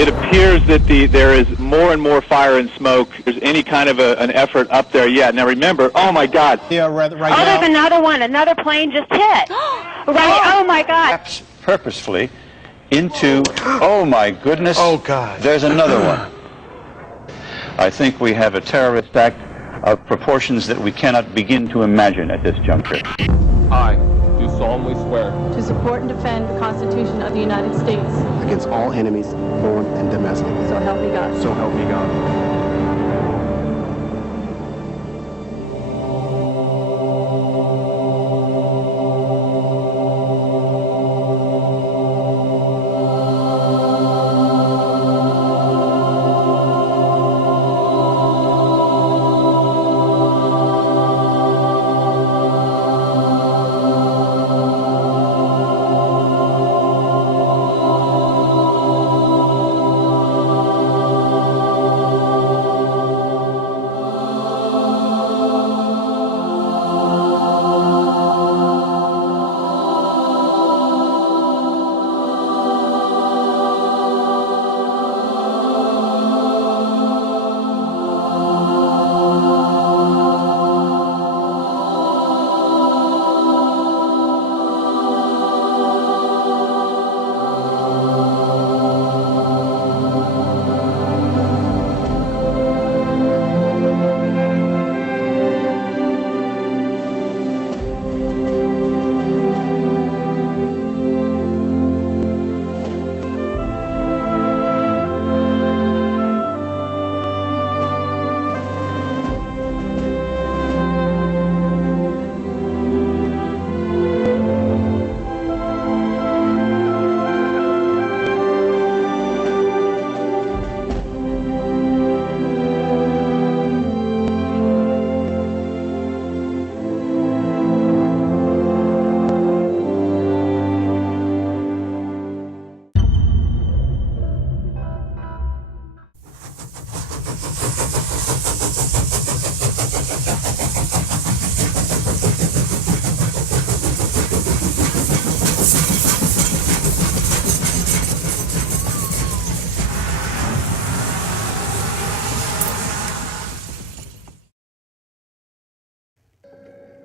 It appears that there is more and more fire and smoke. There's any kind of an effort up there yet. Now remember, oh my God. Yeah, right now. There's another one. Another plane just hit. Oh my God. Purposefully into, oh my goodness. Oh God. There's another one. I think we have a terrorist act of proportions that we cannot begin to imagine at this juncture. I do solemnly swear to support and defend the Constitution of the United States against all enemies, foreign and domestic. So help me God. So help me God.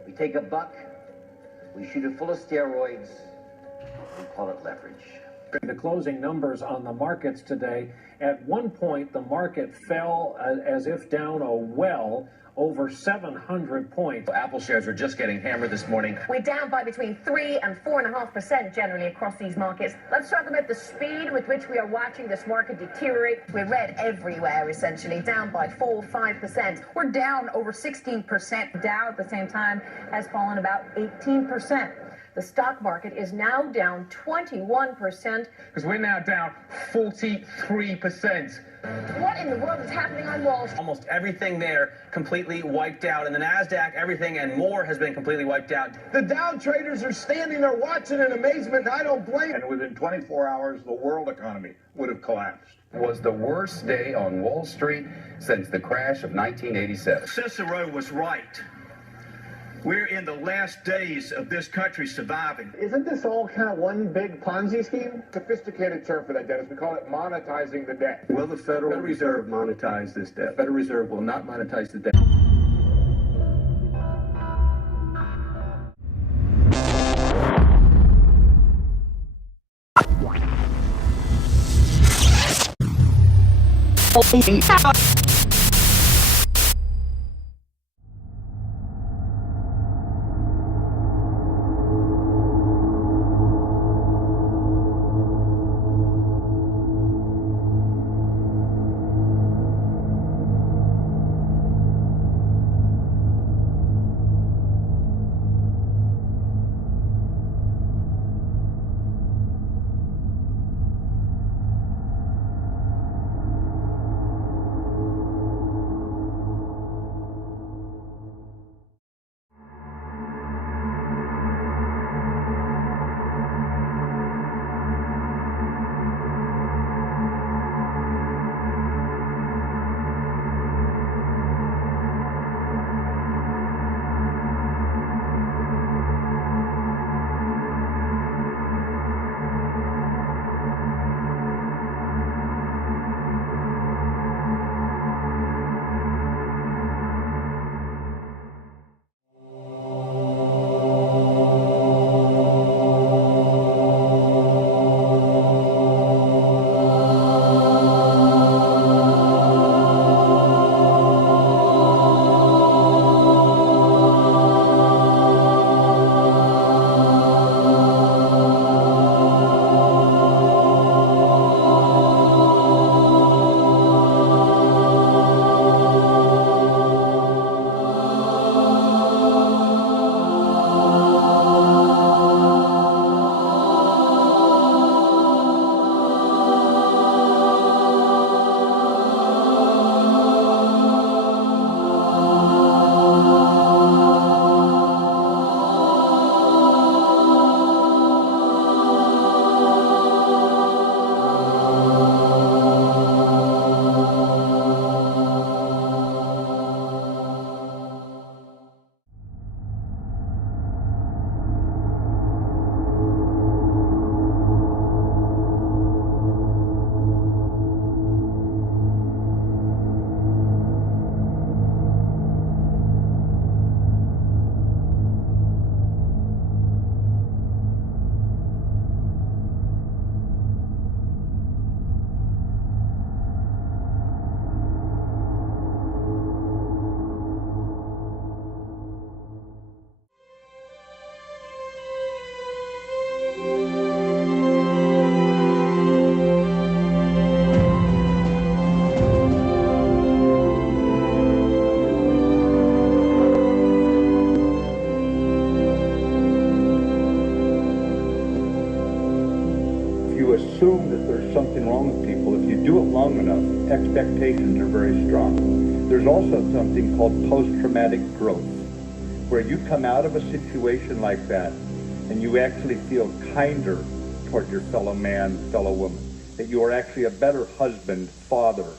We take a buck, we shoot it full of steroids, we call it leverage. The closing numbers on the markets today, at one point the market fell as if down a well, over 700 points. Apple shares were just getting hammered this morning. We're down by between 3 and 4.5% generally across these markets. Let's talk about the speed with which we are watching this market deteriorate. We're red everywhere, essentially, down by 4-5%. We're down over 16%. Dow at the same time has fallen about 18%. The stock market is now down 21%. because we're now down 43%. What in the world is happening on Wall Street? Almost everything there completely wiped out. In the NASDAQ, everything and more has been completely wiped out. The Dow traders are standing there watching in amazement. I don't blame them. And within 24 hours, the world economy would have collapsed. It was the worst day on Wall Street since the crash of 1987. Cicero was right. We're in the last days of this country surviving. Isn't this all kind of one big Ponzi scheme? Sophisticated term for that, Dennis. We call it monetizing the debt. Will the Federal Reserve monetize this debt? The Federal Reserve will not monetize the debt. assume that there's something wrong with people. If you do it long enough, expectations are very strong. There's also something called post-traumatic growth, where you come out of a situation like that and you actually feel kinder toward your fellow man, fellow woman, that you are actually a better husband, father.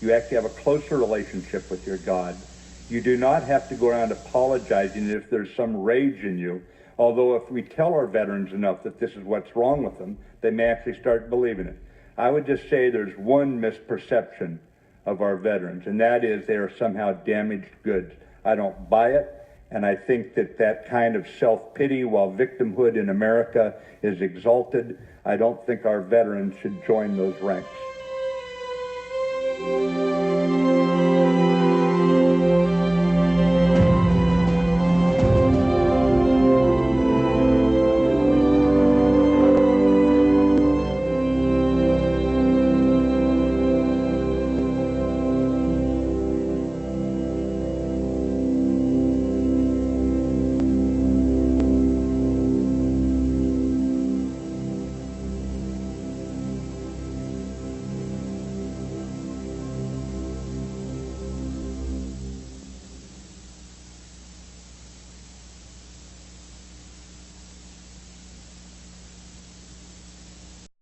You actually have a closer relationship with your God. You do not have to go around apologizing if there's some rage in you, although if we tell our veterans enough that this is what's wrong with them, they may actually start believing it. I would just say there's one misperception of our veterans, and that is they are somehow damaged goods. I don't buy it, and I think that that kind of self-pity, while victimhood in America is exalted, I don't think our veterans should join those ranks.